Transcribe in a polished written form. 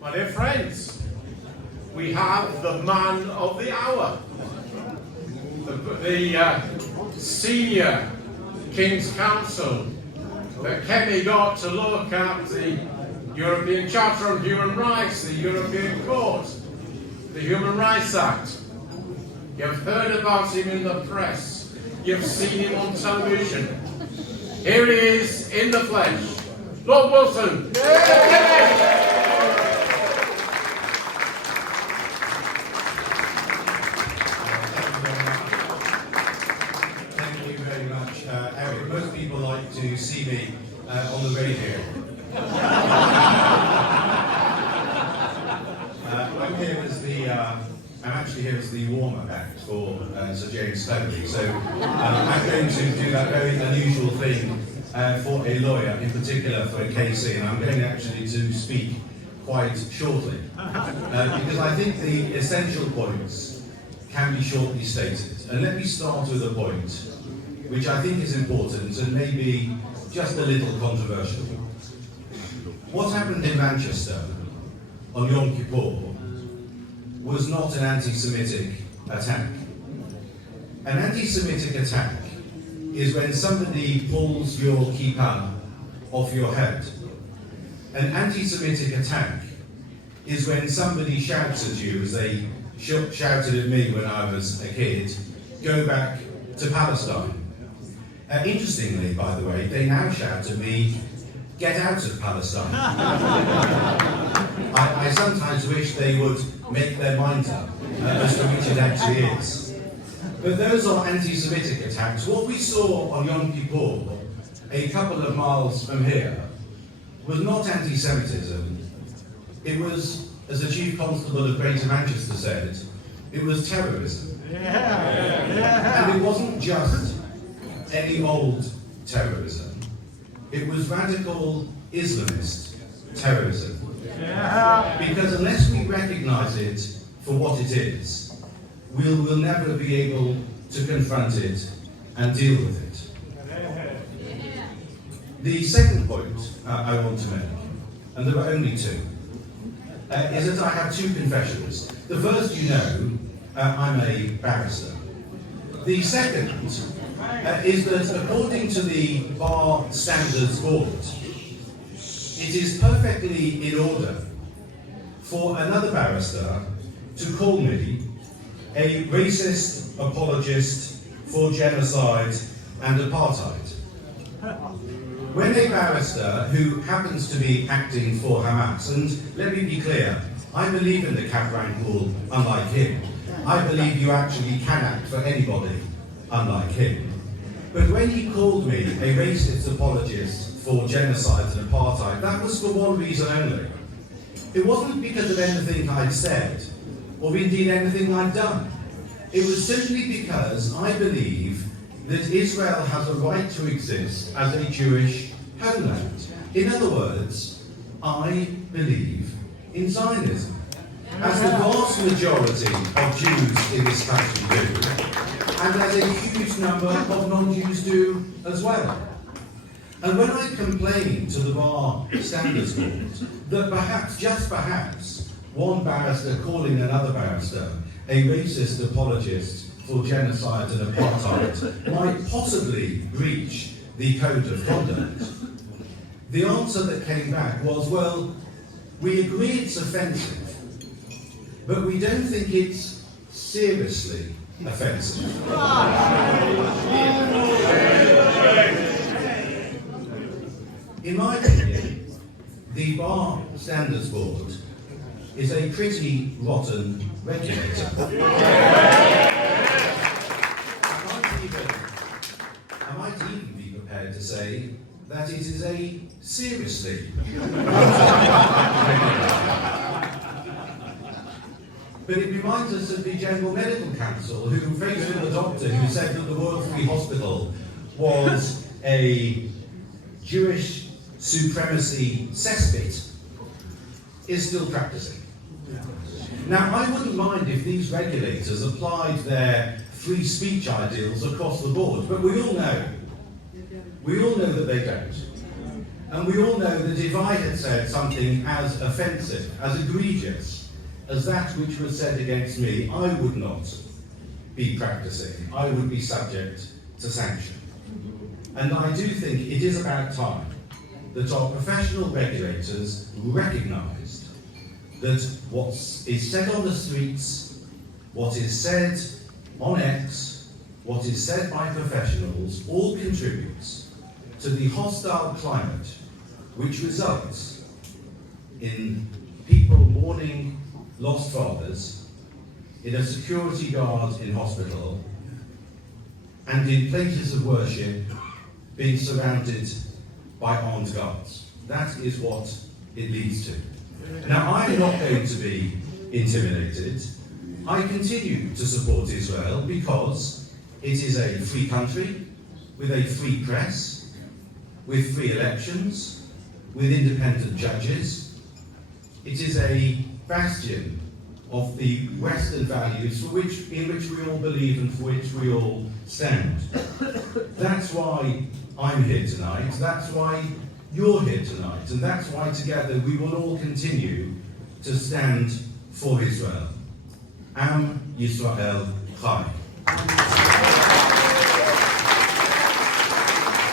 My dear friends, we have the man of the hour, the senior King's Counsel that Kenny got to look at the European Charter on Human Rights, the European Court, the Human Rights Act. You've heard about him in the press. You've seen him on television. Here he is in the flesh. Lord Wolfson. Thank you very much, Eric. Most people like to see me on the radio. I'm actually here as the warm-up act for Sir James Slowly. So I'm going to do that very unusual thing for a lawyer, in particular for a KC, and I'm going actually to speak quite shortly. Because I think the essential points can be shortly stated. And let me start with a point which I think is important and maybe just a little controversial. What happened in Manchester on Yom Kippur was not an anti-Semitic attack. An anti-Semitic attack is when somebody pulls your kippah off your head. An anti-Semitic attack is when somebody shouts at you, as they shouted at me when I was a kid, go back to Palestine. Interestingly, by the way, they now shout at me, get out of Palestine. I sometimes wish they would make their mind up as to which it actually is. But those are anti-Semitic attacks. What we saw on Yom Kippur, a couple of miles from here, was not anti-Semitism. It was, as the Chief Constable of Greater Manchester said, it was terrorism. And it wasn't just any old terrorism. It was radical Islamist terrorism. Because unless we recognise it for what it is, we'll never be able to confront it and deal with it. The second point I want to make, and there are only two, is that I have two confessions. The first, you know, I'm a barrister. The second is that according to the Bar Standards Board, it is perfectly in order for another barrister to call me a racist apologist for genocide and apartheid. When a barrister who happens to be acting for Hamas, and let me be clear, I believe in the cap rank rule, unlike him. I believe you actually can act for anybody, unlike him. But when he called me a racist apologist for genocide and apartheid, that was for one reason only. It wasn't because of anything I'd said, or indeed anything I'd done. It was simply because I believe that Israel has a right to exist as a Jewish homeland. In other words, I believe in Zionism, as the vast majority of Jews in this country do, and as a huge number of non-Jews do as well. And when I complain to the Bar Standards Board that perhaps, just perhaps, one barrister calling another barrister a racist apologist for genocide and apartheid might possibly breach the code of conduct, the answer that came back was, well, we agree it's offensive, but we don't think it's seriously offensive. In my opinion, the Bar Standards Board is a pretty rotten regulator. I might even be prepared to say that it is a seriously rotten regulator. But it reminds us of the General Medical Council, who, faced with a doctor who said that the Royal Free Hospital was a Jewish supremacy cesspit, is still practicing. Now, I wouldn't mind if these regulators applied their free speech ideals across the board, but we all know that they don't. And we all know that if I had said something as offensive, as egregious, as that which was said against me, I would not be practicing. I would be subject to sanction. And I do think it is about time that our professional regulators recognised that what is said on the streets, what is said on X, what is said by professionals, all contributes to the hostile climate which results in people mourning lost fathers, in a security guard in hospital, and in places of worship being surrounded by armed guards. That is what it leads to. Now, I'm not going to be intimidated. I continue to support Israel because it is a free country, with a free press, with free elections, with independent judges. It is a bastion of the Western values in which we all believe and for which we all stand. That's why I'm here tonight, that's why you're here tonight, and that's why together we will all continue to stand for Israel. Am Yisrael Chai.